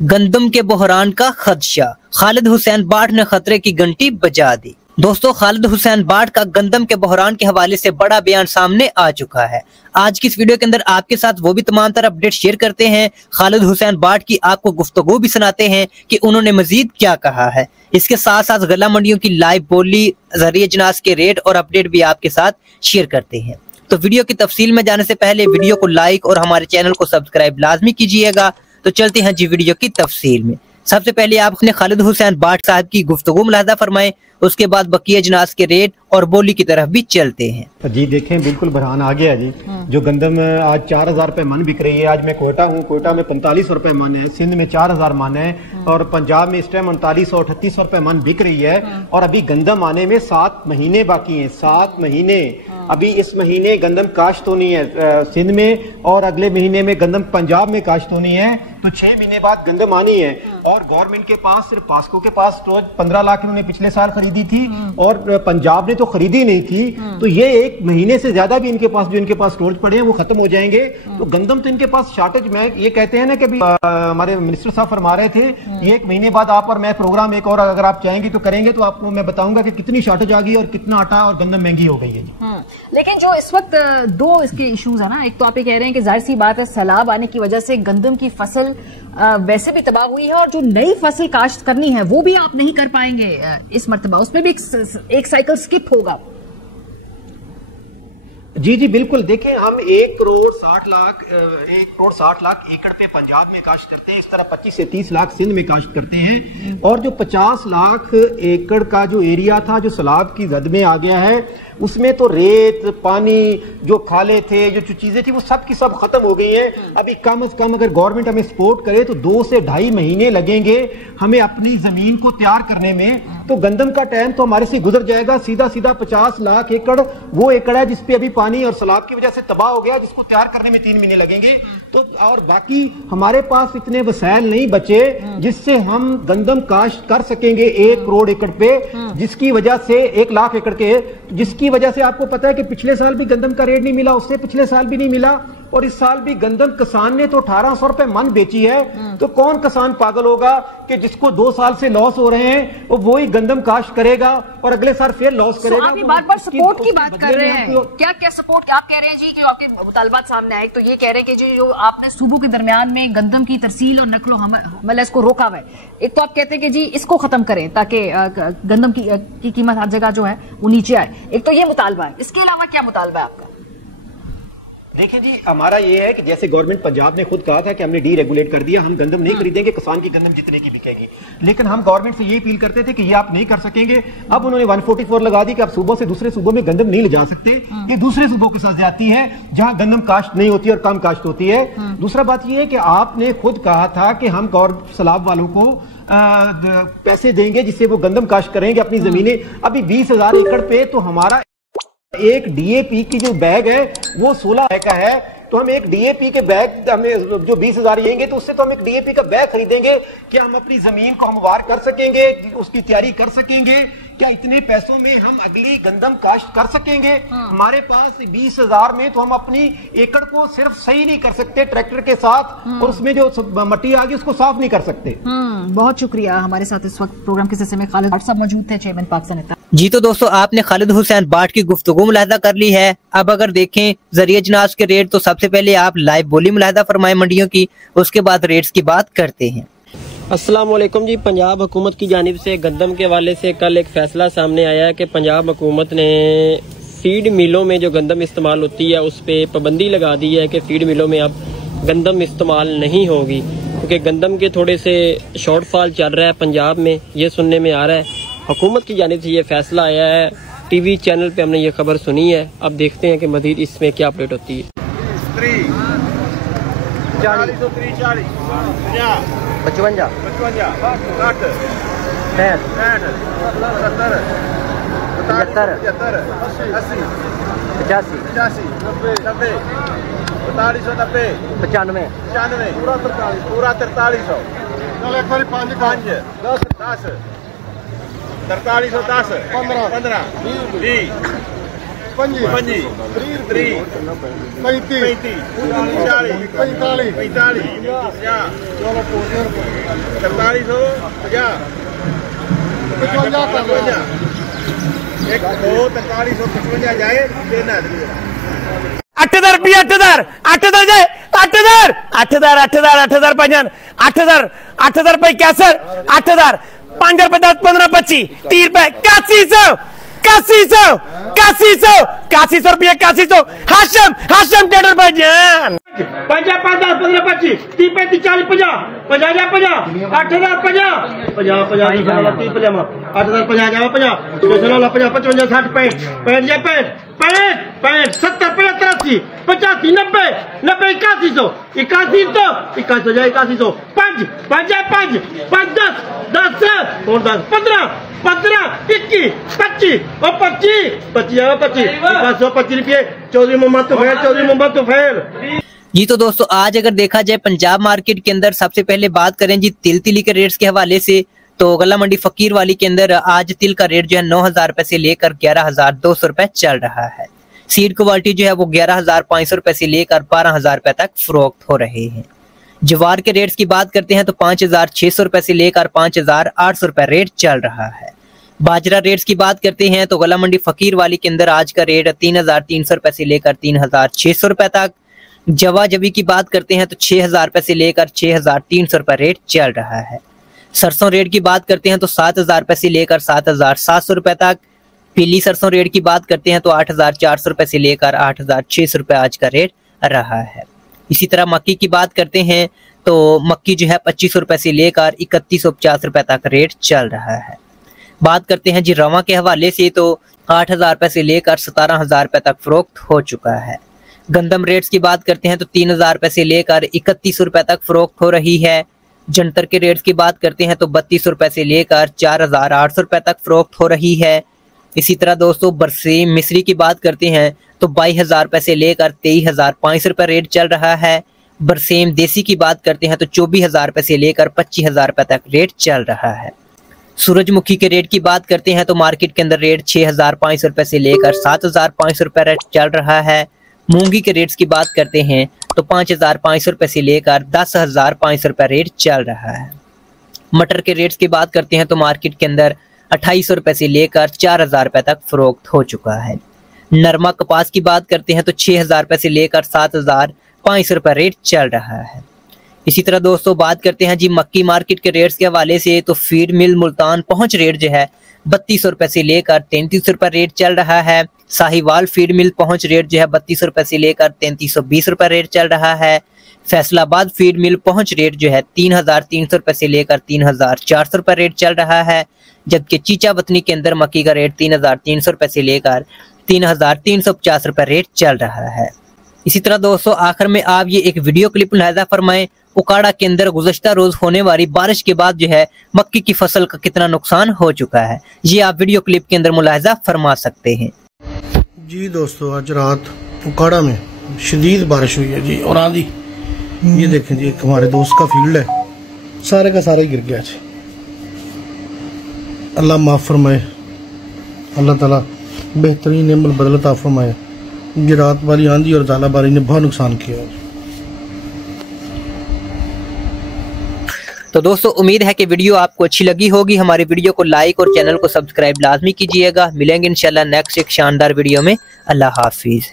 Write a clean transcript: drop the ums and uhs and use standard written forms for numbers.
गंदम के बहरान का खदशा, खालिद हुसैन बाट ने खतरे की घंटी बजा दी। दोस्तों, खालिद हुसैन बाट का गंदम के बहरान के हवाले से बड़ा बयान सामने आ चुका है। आज की इस वीडियो के अंदर आपके साथ वो भी तमाम तरह अपडेट शेयर करते हैं, खालिद हुसैन बाट की आपको गुफ्तगू भी सुनाते हैं कि उन्होंने मजीद क्या कहा है। इसके साथ साथ गला मंडियों की लाइव बोली, जरिए जनाज के रेट और अपडेट भी आपके साथ शेयर करते हैं। तो वीडियो की तफसील में जाने से पहले वीडियो को लाइक और हमारे चैनल को सब्सक्राइब लाजमी कीजिएगा। तो चलते हैं जी वीडियो की तफसील में। सबसे पहले आप अपने खालिद हुसैन बाट साहब की गुफ्तगू मुलाहजा फरमाएं, उसके बाद बकिया जनाज के रेट और बोली की तरफ भी चलते हैं। जी देखें, बिल्कुल बरहान आ गया जी। जो गंदम आज 4000 रुपए मन बिक रही है। आज मैं कोयटा हूँ, कोयटा में 4500 रुपए मन है, सिंध में 4000 मन है और पंजाब में इस टाइम 3900-3800 रुपए मन बिक रही है। और अभी गंदम आने में 7 महीने बाकी हैं, 7 महीने। अभी इस महीने गंदम काश्त होनी है सिंध में और अगले महीने में गंदम पंजाब में काश्त होनी है। तो 6 महीने बाद गंदम आनी है। और गवर्नमेंट के पास, सिर्फ पास्को के पास रोज 15 लाख इन्होंने पिछले साल खरीदी थी और पंजाब ने तो खरीदी नहीं थी। तो ये 1 महीने से ज्यादा भी इनके पास, जो इनके पास स्टोरेज पड़े हैं वो खत्म हो जाएंगे। तो गंदम तो इनके पास शॉर्टेज में, ये कहते हैं ना कि हमारे मिनिस्टर साहब फरमा रहे थे ये 1 महीने बाद आप और मैं प्रोग्राम एक और अगर आप चाहेंगे तो करेंगे, तो आपको मैं बताऊंगा कि कितनी शॉर्टेज आ गई और कितना आटा और गंदम महंगी हो गई है। लेकिन जो इस वक्त 2 इसके इश्यूज है ना, एक तो आप ये कह रहे हैं कि जाहिर सी बात है सैलाब आने की वजह से गंदम की फसल वैसे भी तबाह हुई है और जो नई फसल काश्त करनी है वो भी आप नहीं कर पाएंगे इस मर्तबा, उसमें भी एक साइकिल स्किप होगा। जी जी बिल्कुल। देखें, हम 1 करोड़ 60 लाख एकड़ पे पंजाब में काश्त करते हैं, इस तरह 25 से 30 लाख सिंध में काश्त करते हैं। और जो 50 लाख एकड़ का जो एरिया था जो सैलाब की जद में आ गया है, उसमें तो रेत, पानी, जो खाले थे, जो चीजें थी वो सब की सब खत्म हो गई हैं। अभी कम से कम अगर गवर्नमेंट हमें सपोर्ट करे तो 2 से 2.5 महीने लगेंगे हमें अपनी जमीन को तैयार करने में। तो गंदम का टाइम तो हमारे से गुजर जाएगा। सीधा 50 लाख एकड़ वो एकड़ है जिसपे अभी पानी और सैलाब की वजह से तबाह हो गया, जिसको तैयार करने में 3 महीने लगेंगे। तो और बाकी हमारे पास इतने वसाइल नहीं बचे जिससे हम गंदम काश्त कर सकेंगे 1 करोड़ एकड़ पे, जिसकी वजह से 1 लाख एकड़ के, जिसकी वजह से आपको पता है कि पिछले साल भी गंदम का रेट नहीं मिला, उससे पिछले साल भी नहीं मिला और इस साल भी गंदम किसान ने तो 1800 रुपए मन बेची है। तो कौन किसान पागल होगा कि जिसको 2 साल से लॉस हो रहे हैं वो ही गंदम काश्त करेगा और अगले साल फिर लॉस करेगा। आप बार-बार सपोर्ट की बात कर रहे हैं, क्या सपोर्ट आप कह रहे हैं जी कि आपके मुतालबात सामने आए, तो ये कह रहे हैं कि जो आपने सूबों के दरमियान में गंदम की तरसील और नकलो हमल इसको रोका हुआ है, एक तो आप कहते हैं कि जी इसको खत्म करें ताकि गंदम की कीमत हर जगह जो है वो नीचे आए, एक तो ये मुतालबा है। इसके अलावा क्या मुतालबा है आपका? देखिए जी, हमारा ये है कि जैसे गवर्नमेंट पंजाब ने खुद कहा था कि हमने डीरेगुलेट कर दिया, हम गंदम नहीं खरीदेंगे, किसान की गंदम जितने की बिकेगी। लेकिन हम गवर्नमेंट से ये अपील करते थे कि ये आप नहीं कर सकेंगे। अब उन्होंने 144 लगा दी कि आप सूबों से दूसरे सूबों में गंदम नहीं ले जा सकते। ये दूसरे सूबों के साथ जाती है जहां गंदम काश्त नहीं होती और कम काश्त होती है। दूसरा बात यह है कि आपने खुद कहा था कि हम सैलाब वालों को पैसे देंगे जिससे वो गंदम काश्त करेंगे अपनी जमीनें। अभी 20,000 एकड़ पे तो हमारा एक डीएपी की जो बैग है वो 16 का है। तो हम एक डीएपी के बैग, हमें जो 20,000 लेंगे तो उससे तो हम एक डीएपी का बैग खरीदेंगे। क्या हम अपनी जमीन को हमवार कर सकेंगे, उसकी तैयारी कर सकेंगे? क्या इतने पैसों में हम अगली गंदम काश्त कर सकेंगे? हमारे पास 20,000 में तो हम अपनी एकड़ को सिर्फ सही नहीं कर सकते ट्रैक्टर के साथ और उसमें जो मट्टी आ गई उसको साफ नहीं कर सकते। बहुत शुक्रिया। हमारे साथ इस वक्त प्रोग्राम के सिलसिले में खालिद बाट साहब मौजूद थे, चेयरमैन पाकिस्तान नेता। जी तो दोस्तों, आपने खालिद हुसैन बाट की गुफ्तगू मुलाहजा कर ली है। अब अगर देखें जरिए जनाज के रेट, तो सबसे पहले आप लाइव बोली मुलाहजा फरमाएं मंडियों की, उसके बाद रेट्स की बात करते हैं। अस्सलाम वालेकुम जी। पंजाब हुकूमत की जानिब से गंदम के हवाले से कल एक फैसला सामने आया है कि पंजाब हुकूमत ने फीड मिलों में जो गंदम इस्तेमाल होती है उस पर पाबंदी लगा दी है कि फीड मिलों में अब गंदम इस्तेमाल नहीं होगी, क्योंकि गंदम के थोड़े से शॉर्टफॉल चल रहा है पंजाब में, ये सुनने में आ रहा है। हुकूमत की जानिब से ये फैसला आया है, टीवी चैनल पे हमने ये खबर सुनी है। अब देखते हैं कि मजीद इसमें क्या अपडेट होती है। 55 पूरा 4300 4310 15 20 25 30 35 40 45 45 50 जाए 8,000 रुपये 8,000 8,000 जाए 8,000 8,000 8,000 8,000 5,000 8,000 8,000 रुपये कैसे 8,000 5 रुपये 10 15 25 30 रुपये 81,000 रुपये 81,000 हाशम टेडर भाईजान 5 5 10 15 25 30 35 40 50 50 8,000 50 50 50 30 50 8,000 50 50 50 55 60 65 65 70 85 85 90 90 81,000 जाए 81,000 5 5 5 5 10 10 और 10 15 15 21 25 और 25 25 25 रुपये चौधरी मोहम्मद तो फेल जी। तो दोस्तों आज अगर देखा जाए पंजाब मार्केट के अंदर सबसे पहले बात करें जी तिली के रेट्स के हवाले से, तो गला मंडी फकीर वाली के अंदर आज तिल का रेट जो है 9,000 रुपए से लेकर 11,200 रुपए चल रहा है। सीड क्वालिटी जो है वो 11,500 रुपए से लेकर 12,000 रुपए तक फरोख्त हो रहे हैं। ज्वार के रेट्स की बात करते हैं तो 5,600 रुपए से लेकर 5,800 रुपए रेट चल रहा है। बाजरा रेट्स की बात करते हैं तो गला मंडी फकीर वाली के अंदर आज का रेट 3,300 रुपए से लेकर 3,600 रुपए तक। जवा जवी की बात करते हैं तो 6,000 रुपए से लेकर 6,300 रुपए रेट चल रहा है। सरसों रेट की बात करते हैं तो 7,000 रुपए से लेकर 7,700 रुपए तक। पीली सरसों रेट की बात करते हैं तो 8,400 रुपए से लेकर 8,600 रुपए आज का रेट रहा है। इसी तरह मक्की की बात करते हैं तो मक्की जो है 2,500 रुपए से लेकर 3,150 रुपए तक रेट चल रहा है। बात करते हैं जी रवा के हवाले से तो 8,000 रुपए से लेकर 17,000 रुपए तक फरोख्त हो चुका है। गंदम रेट्स की बात करते हैं तो 3,000 रुपए से लेकर 3,100 रुपए तक फरोख्त हो रही है। जंतर के रेट्स की बात करते हैं तो 3,200 रुपए से लेकर 4,800 रुपए तक फरोख्त हो रही है। इसी तरह दोस्तों बरसीम मिस्री की बात करते हैं तो 22,000 रुपए से लेकर 23,500 रुपए रेट चल रहा है। बरसीम देसी की बात करते हैं तो 24,000 रुपए से लेकर 25,000 रुपए तक रेट चल रहा है। सूरजमुखी के रेट की बात करते हैं तो मार्केट के अंदर रेट 6,500 रुपए से लेकर 7,500 रुपए रेट चल रहा है। मूंगी के रेट्स की बात करते हैं तो 5,500 रुपए से लेकर 10,500 रुपए रेट चल रहा है। मटर के रेट्स की बात करते हैं तो मार्केट के अंदर 2,800 रुपए से लेकर 4,000 रुपए तक फरोख्त हो चुका है। नरमा कपास की बात करते हैं तो 6,000 रुपए से लेकर 7,500 रुपए रेट चल रहा है। इसी तरह दोस्तों बात करते हैं जी मक्की मार्केट के रेट्स के हवाले से, तो फीड मिल मुल्तान पहुंच रेट जो है 3,200 रुपए से लेकर 3,300 रुपए रेट चल रहा है। साहिवाल फीड मिल पहुंच रेट जो है 3,200 रुपए से लेकर 3,320 रुपए रेट चल रहा है। फैसलाबाद फीड मिल पहुंच रेट जो है 3,300 रुपए से लेकर 3,400 रुपए रेट चल रहा है। जबकि चीचा वतनी के अंदर मक्की का रेट 3,300 रुपए से लेकर 3,350 रुपए रेट चल रहा है। इसी तरह दोस्तों आखिर में आप ये एक वीडियो क्लिप मुलाहिजा फरमाएं, उकाड़ा के अंदर गुज़श्ता रोज होने वाली बारिश के बाद जो है मक्की की फसल का कितना नुकसान हो चुका है, ये आप वीडियो क्लिप के अंदर मुलाहिजा फरमा सकते हैं। जी दोस्तों आज रात उकाड़ा में शदीद बारिश हुई है जी और आंधी। ये देखें जी एक हमारे दोस्त का फील्ड है, सारे का सारा ही गिर गया जी। अल्लाह माफ़ फरमाए, अल्लाह ताला बेहतरीन अमल बदलता फरमाए। ये रात वाली आंधी और ज़ालाबारी ने बहुत नुकसान किया। तो दोस्तों उम्मीद है कि वीडियो आपको अच्छी लगी होगी। हमारी वीडियो को लाइक और चैनल को सब्सक्राइब लाजमी कीजिएगा। मिलेंगे इंशाल्लाह नेक्स्ट एक शानदार वीडियो में। अल्लाह हाफिज।